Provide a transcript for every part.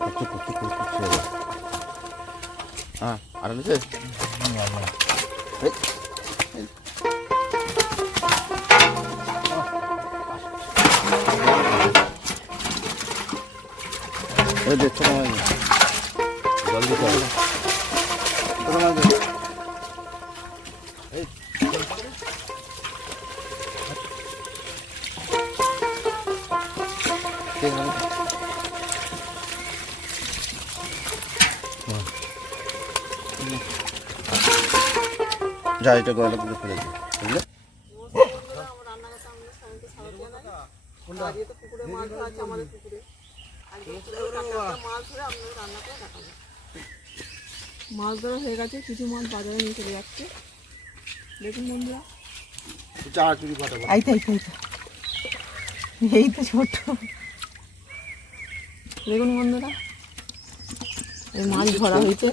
চুপ কর চুপ কর চুপ কর চুপ কর চুপ ছেড়ে দে। হ্যাঁ আর নিচে। এই দেখছ না জল দিতে হবে। এই, ঠিক আছে যা, এটা গলা পুরো ফেলে দিই, বুঝলে? মাছ ধরা করে হয়ে গেছে, কিছু মাছ বাজারে নিয়ে চলে যাচ্ছে। দেখুন বন্ধুরা। এই তো ছোট। দেখুন বন্ধুরা। মাছ ধরা হয়েছে।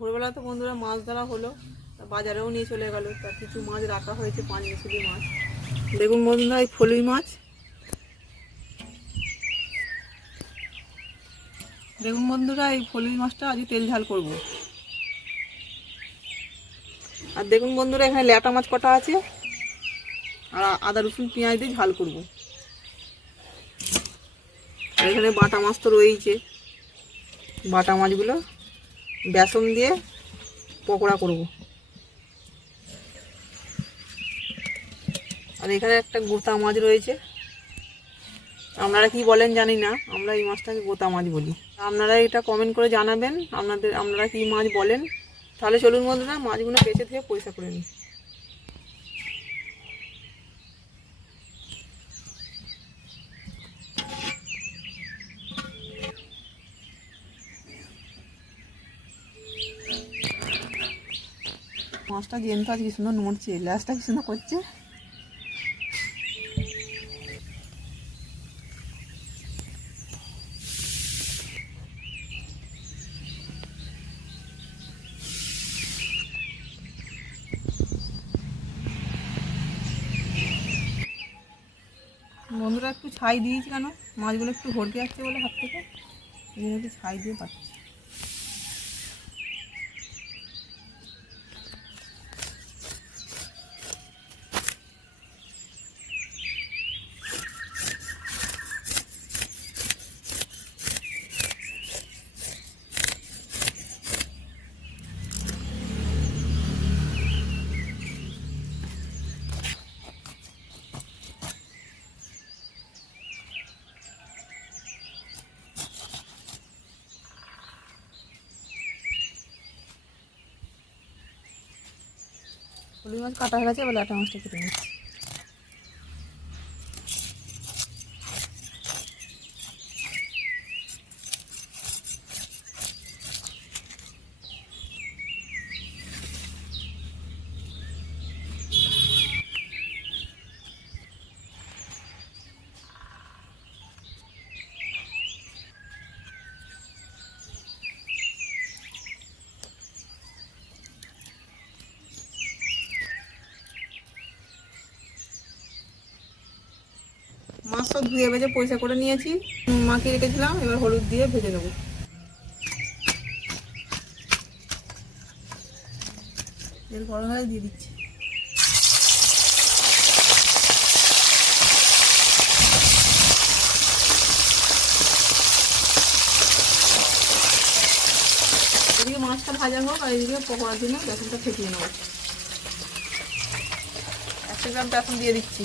ভোরবেলা তো বন্ধুরা মাছ ধরা হলো, তা বাজারেও নিয়ে চলে গেল। তা কিছু মাছ রাখা হয়েছে পাঁচ মিশালি মাছ। দেখুন বন্ধুরা, এই ফলুই মাছ। দেখুন বন্ধুরা, এই ফলুই মাছটা আজকে তেল ঝাল করব। আর দেখুন বন্ধুরা, এখানে ল্যাটা মাছ কটা আছে, আর আদা, রসুন, পেঁয়াজ দিয়ে ঝাল করব। আর এখানে বাটা মাছ তো রয়েইছে। বাটা মাছগুলো বেসন দিয়ে পকোড়া করব। আর এখানে একটা গোতা মাছ রয়েছে। আপনারা কি বলেন জানি না, আমরা এই মাছটাকে গোতা মাছ বলি। আপনারা এটা কমেন্ট করে জানাবেন, আপনাদের আপনারা কি মাছ বলেন। তাহলে চলুন বন্ধুরা, মাছগুলো বেঁচে থেকে পয়সা করে নিই। মাছটা জেন্ত আজ কি সুন্দর নড়ছে ল্যাসটা কি সুন্দর করছে? বন্ধুরা, একটু ছাই দিয়েছি কেন? মাছগুলো একটু হড়কে যাচ্ছে বলে হাত থেকে। ছাই দিয়ে পাচ্ছি। ফুলি মাছ কাটা হয়ে গেছে এবার ল্যাটা মাছটা কেটে নিচ্ছি। মাছ সব ধুয়ে ভেজে পয়সা করে নিয়েছি। মাখিয়ে রেখেছিলাম, এবার হলুদ দিয়ে ভেজে নেব। তেল গরম হলে দিয়ে দিচ্ছি। এদিকে মাছটা ভাজা হোক, আর এদিকে পকোড়ার জন্য বেসনটা ফেটিয়ে নেব। একশো গ্রাম বেসন দিয়ে দিচ্ছি।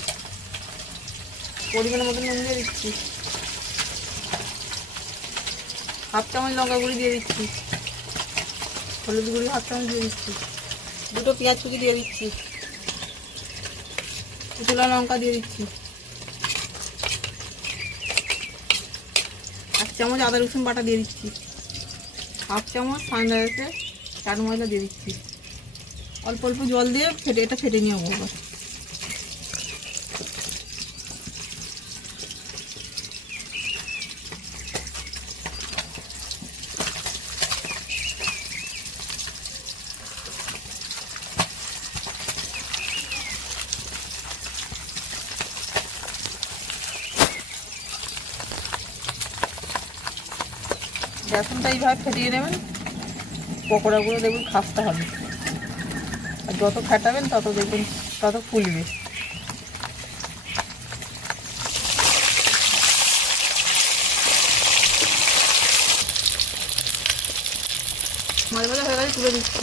পরিমাণের মতন নুন দিয়ে দিচ্ছি। হাফ চামচ লঙ্কা গুঁড়ি দিয়ে দিচ্ছি। হলুদ গুঁড়ি হাফ চামচ দিয়ে দিচ্ছি। দুটো পেঁয়াজ কুচি দিয়ে দিচ্ছি। কুচলা লঙ্কা দিয়ে দিচ্ছি। এক চামচ আদা রসুন বাটা দিয়ে দিচ্ছি। হাফ চামচ সানরাইসের চাট মশলা দিয়ে দিচ্ছি। অল্প অল্প জল দিয়ে ফেটে এটা ফেটে নিয়ে নেব বেসনটা এইভাবে ফেটিয়ে নেবেন, পকোড়াগুলো দেখুন খাস্তা হবে। আর যত ফেটাবেন তত দেখবেন তত ফুলবে। মাঝে হয়ে গেছে তুলে দিচ্ছি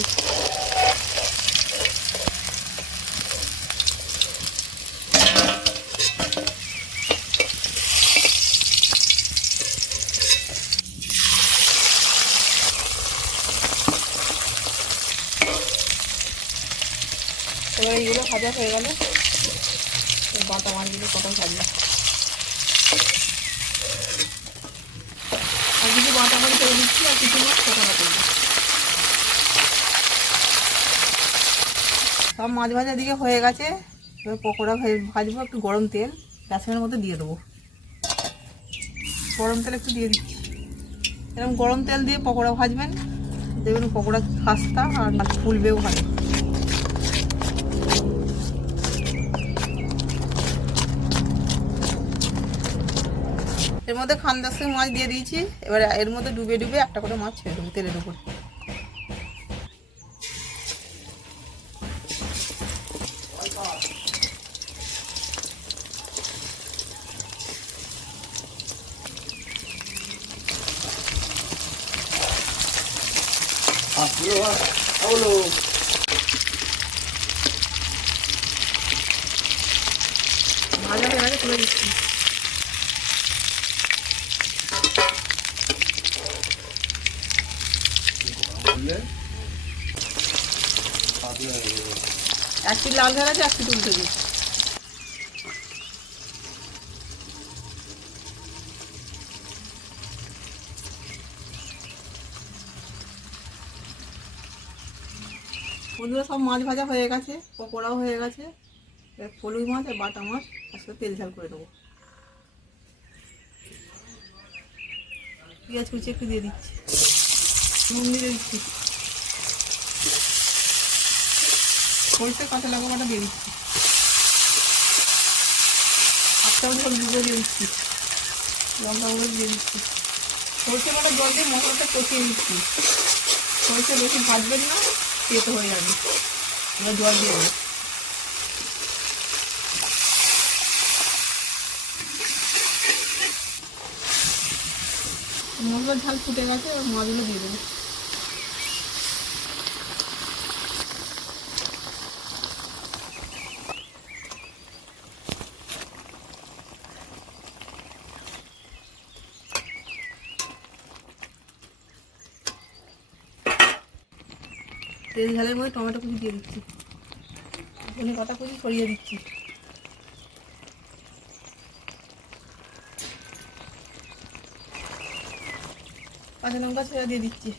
এবার এইগুলো ভাজা হয়ে গেল এই বাটা মাছগুলো কত ভাজা আর কিছু বাটা মাছ করে দিচ্ছি আর কিছু মাছ ছোটো করব সব মাছ ভাজা দিকে হয়ে গেছে। এবার পকোড়া ভাজবো, একটু গরম তেল, বেসনের মধ্যে দিয়ে দেবো। গরম তেল একটু দিয়ে দিচ্ছি। এরকম গরম তেল দিয়ে পকোড়া ভাজবেন, দেখবেন পকোড়া খাস্তা আর ফুলবেও ভালো। এর মধ্যে খান্দাসে মাছ দিয়ে দিয়েছি। এবার এর মধ্যে ডুবে ডুবে একটা করে মাছ ছেড়ে দেবো তেলের উপর। ভাজা হয়ে গেছে তুলে দিচ্ছি। এক লাল হয়ে গেছে এক তুলতে উল্টে বন্ধুরা সব মাছ ভাজা হয়ে গেছে, পকোড়াও হয়ে গেছে। ফলুই মাছ আর বাটা মাছ সাথে তেল ঝাল করে দেবো। পেঁয়াজ কুচি একটু দিয়ে দিচ্ছি। নুন দিয়ে দিচ্ছি। সরষে, কাঁচা লঙ্কা বাটা দিয়ে দিচ্ছি। চামচ হলুদ গুঁড়ো দিয়ে দিচ্ছি। লঙ্কা গুঁড়ো দিয়ে দিচ্ছি। সরষে বাটা জল দিয়ে মশলাটা কষিয়ে দিচ্ছি সরষে বেশি ভাজবেন না। তেতো হয়ে যাবে। এবার জল দিয়ে দেবো। মশলার ঝাল ফুটে গেছে মাছগুলো দিয়ে দেবো। তেল ঝালের মধ্যে টমেটো কুচি দিয়ে দিচ্ছি। ধনে পাতা কুচি সরিয়ে দিচ্ছি। কাঁচা লঙ্কা ছড়া দিয়ে দিচ্ছি।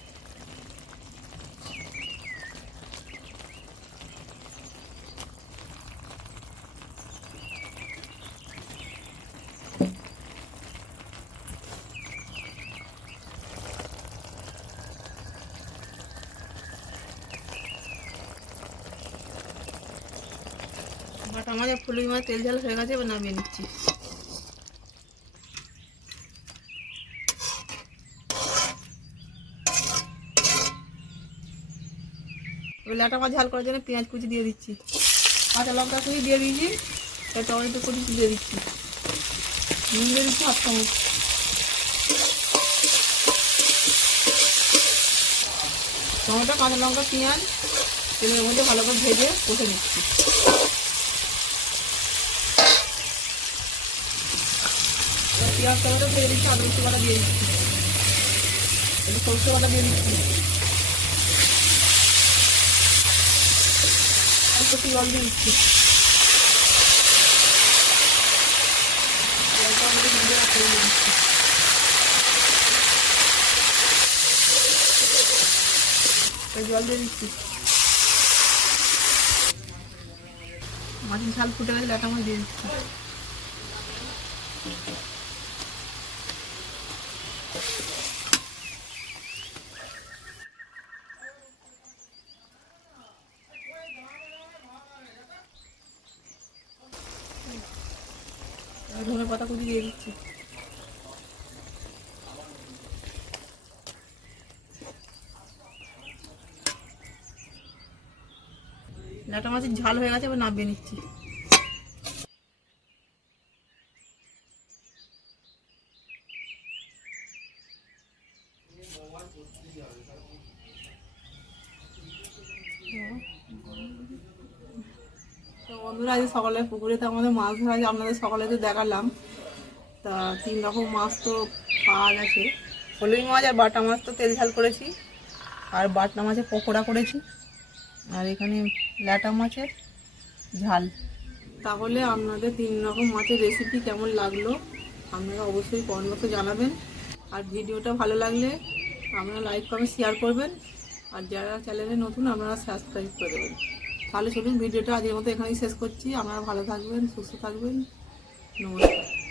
আর ফুলুই মাছ তেল ঝাল হয়ে গেছে, এবার নামিয়ে নিচ্ছি। লাটা মাছ ঝাল করার জন্য পেঁয়াজ কুচি দিয়ে দিচ্ছি। কাঁচা লঙ্কা কুচি দিয়ে দিয়েছি টমেটো কুচি দিয়ে দিচ্ছি। নুন দিয়ে দিচ্ছি হাফ চামচ। টমেটো, কাঁচা লঙ্কা, পেঁয়াজ, তেলের মধ্যে ভালো করে ভেজে কষে নিচ্ছি। পেঁয়াজ টমেটো ভেজে দিচ্ছি রসুন বাটা দিয়ে দিচ্ছি একটু সরষে বাটা দিয়ে দিচ্ছি জল দিয়ে দিচ্ছি জল দিয়ে দিচ্ছি মাছের ঝাল ফুটে গেছে লাটা মাছ দিয়ে দিচ্ছি। ল্যাটা মাছের ঝাল হয়ে গেছে, এবার নামিয়ে নিচ্ছি। বন্ধুরা, আজ সকালে পুকুরে তো আমাদের মাছ ধরা আছে আপনাদের সকালে তো দেখালাম। তা তিন রকম মাছ তো পাওয়া গেছে। হলুই মাছ আর বাটা মাছ তো তেল ঝাল করেছি, আর বাটনা মাছের পকোড়া করেছি। আর এখানে ল্যাটা মাছের ঝাল। তাহলে আপনাদের তিন রকম মাছের রেসিপি কেমন লাগল, আপনারা অবশ্যই কমেন্ট জানাবেন। আর ভিডিওটা ভালো লাগলে আপনারা লাইক কমেন্ট শেয়ার করবেন। আর যারা চ্যানেলে নতুন, আপনারা সাবস্ক্রাইব করে দেবেন। তাহলে চলুন, ভিডিওটা আজকের মতো এখানেই শেষ করছি। আপনারা ভালো থাকবেন, সুস্থ থাকবেন। নমস্কার।